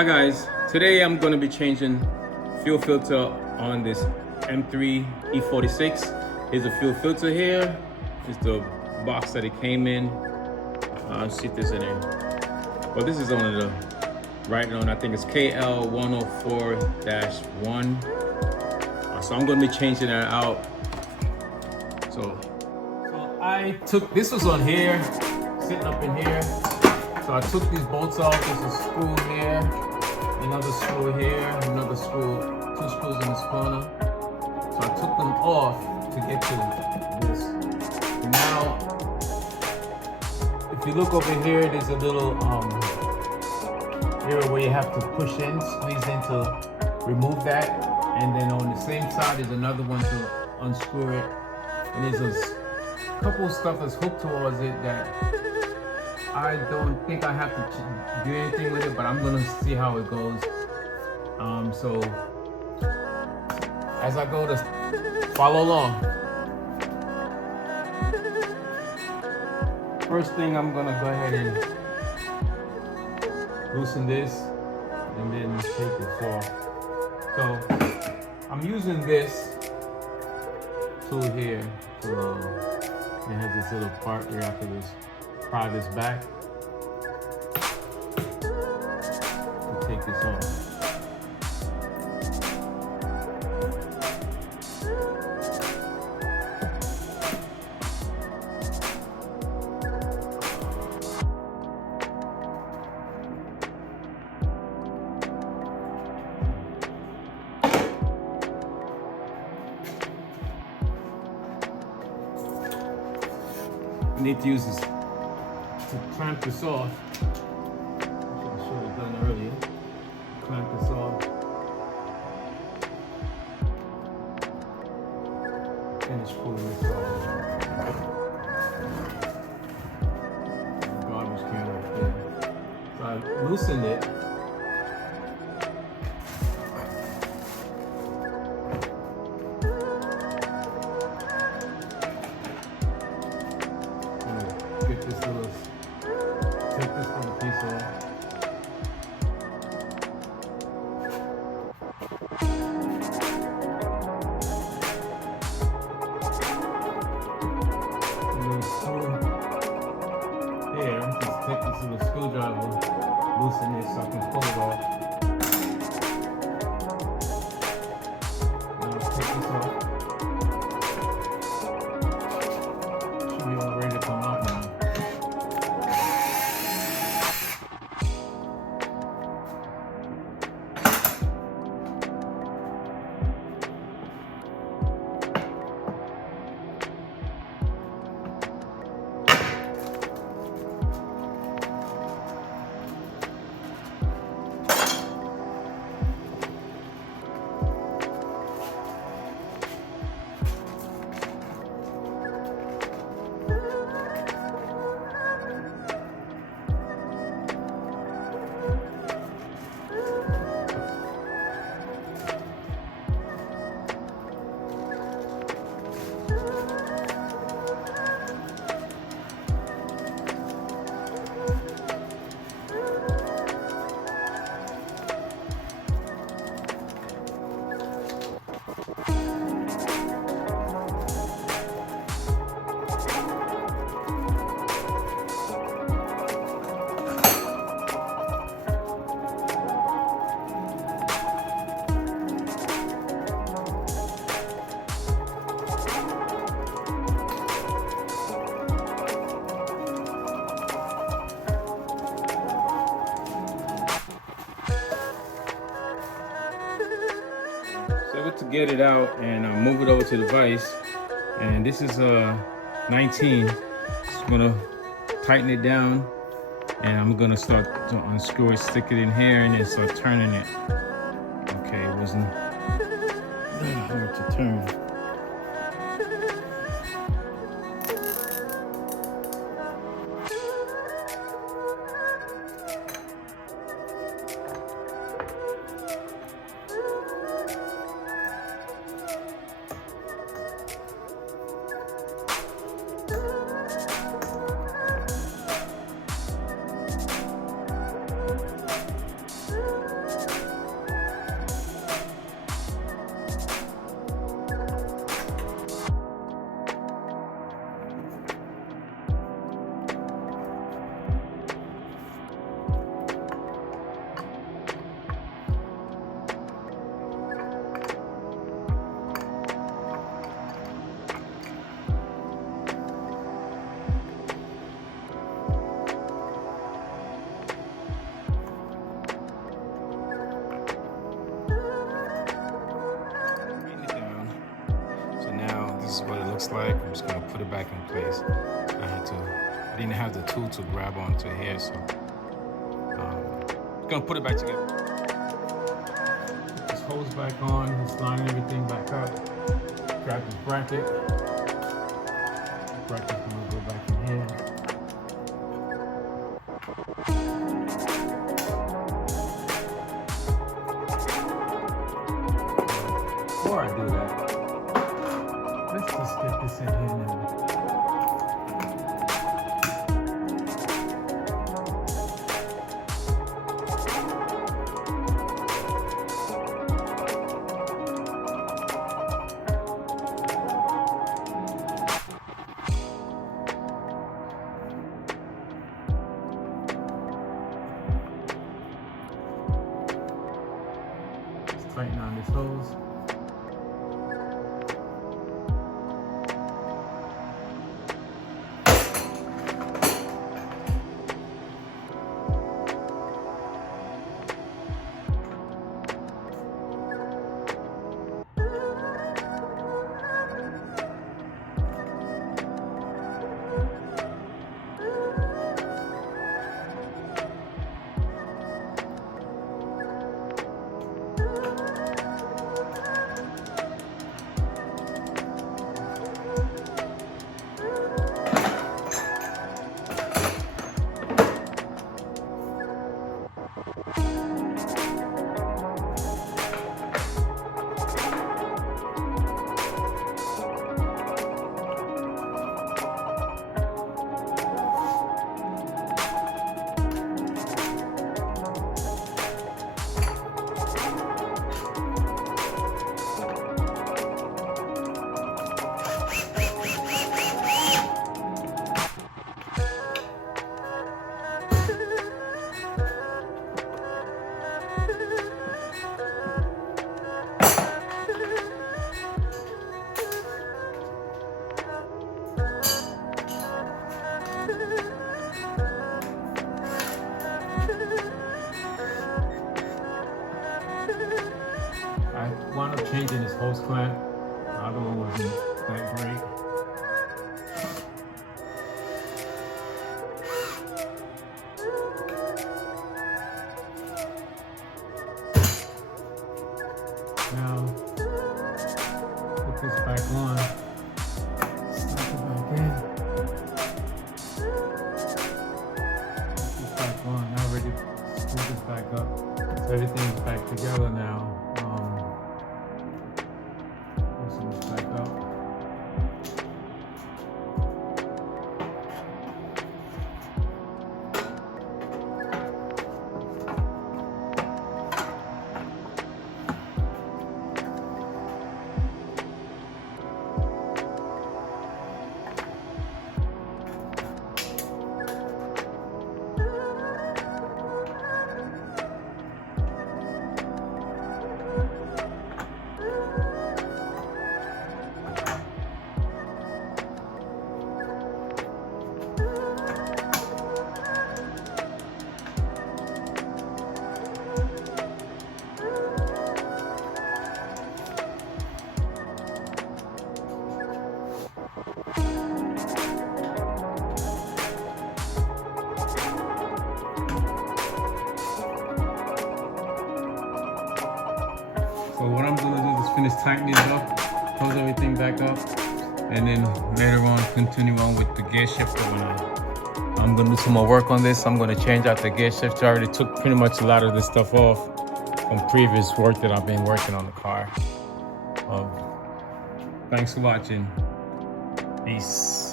Hi guys, today I'm going to be changing fuel filter on this M3 E46. Here's a fuel filter here. It's the box that it came in. Let's see if there's any. Well, this is on the right on, I think it's KL104-1. So I'm going to be changing that out. So I took, this was on here, sitting up in here. So I took these bolts off. There's a screw here, another screw here, another screw, two screws in this corner. So I took them off to get to this. And now, if you look over here, there's a little area where you have to push in, squeeze in to remove that. And then on the same side, there's another one to unscrew it. And there's a couple of stuff that's hooked towards it that I don't think I have to do anything with it, but I'm gonna see how it goes. So as I go, to follow along. First thing, I'm gonna go ahead and loosen this and then take this off. So I'm using this tool here. It has this little part where I have to just pry this back and take this off. I need to use this to clamp this off. I should have done earlier. Clamp this off. Finish pulling this off. Garbage can right there. So I loosened it. Take this little piece off. Little screw here. Just take this little screwdriver, loosen it so I can pull it off. Now take this off. Should be all ready to come out now. To get it out and move it over to the vise, and this is 19. Just gonna tighten it down, and I'm gonna start to unscrew it, stick it in here, and then start turning it. Okay, it wasn't hard to turn. looks like. I'm just gonna put it back in place. I didn't have the tool to grab onto here, so gonna put it back together. Put this hose back on, just line everything back up. Grab this bracket. The bracket's gonna go back in here. Before I do that, let's just get this in here now. Tighten on this hose. I wound up changing this hose clamp. The other one wasn't that great. Now, put this back on. Slap it back in. Put this back on. Now ready to screw this back up. So everything's back together now. Loosen this back up. So what I'm gonna do is finish tightening it up, close everything back up, and then later on continue on with the gear shifter. I'm gonna do some more work on this. I'm gonna change out the gear shifter. I already took pretty much a lot of this stuff off from previous work that I've been working on the car. Thanks for watching. Peace.